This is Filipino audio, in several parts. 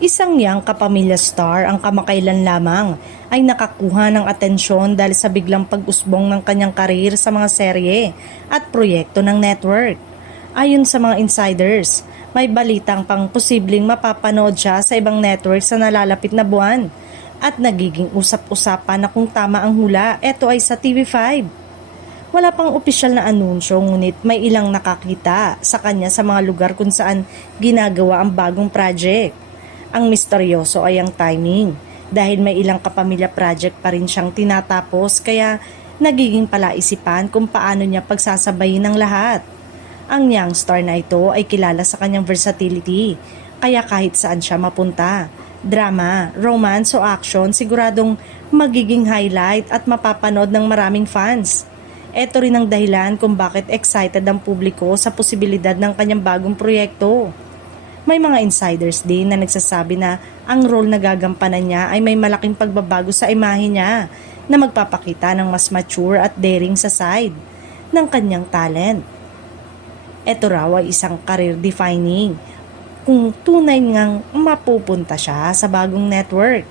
Isang young kapamilya star ang kamakailan lamang ay nakakuha ng atensyon dahil sa biglang pag-usbong ng kanyang karir sa mga serye at proyekto ng network. Ayon sa mga insiders, may balitang pang posibleng mapapanood siya sa ibang network sa nalalapit na buwan at nagiging usap-usapan na kung tama ang hula, ito ay sa TV5. Wala pang opisyal na anunsyo ngunit may ilang nakakita sa kanya sa mga lugar kung saan ginagawa ang bagong project. Ang misteryoso ay ang timing dahil may ilang kapamilya project pa rin siyang tinatapos kaya nagiging palaisipan kung paano niya pagsasabayin ang lahat. Ang young star na ito ay kilala sa kanyang versatility kaya kahit saan siya mapunta, drama, romance o action siguradong magiging highlight at mapapanood ng maraming fans. Ito rin ang dahilan kung bakit excited ang publiko sa posibilidad ng kanyang bagong proyekto. May mga insiders din na nagsasabi na ang role na gagampanan niya ay may malaking pagbabago sa imahe niya na magpapakita ng mas mature at daring sa side ng kanyang talent. Ito raw ay isang career-defining kung tunay ngang mapupunta siya sa bagong network.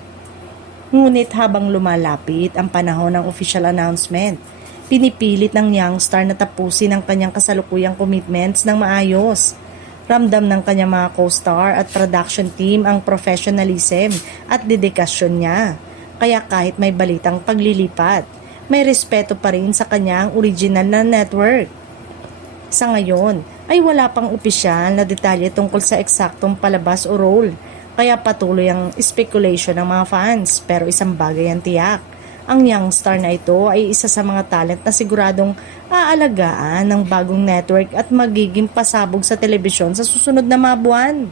Ngunit habang lumalapit ang panahon ng official announcement, pinipilit ng young star na tapusin ang kanyang kasalukuyang commitments ng maayos. Ramdam ng kanyang mga co-star at production team ang professionalism at dedikasyon niya. Kaya kahit may balitang paglilipat, may respeto pa rin sa kanyang original na network. Sa ngayon, ay wala pang opisyal na detalye tungkol sa eksaktong palabas o role. Kaya patuloy ang speculation ng mga fans, pero isang bagay ang tiyak. Ang young star na ito ay isa sa mga talent na siguradong aalagaan ng bagong network at magiging pasabog sa telebisyon sa susunod na mga buwan.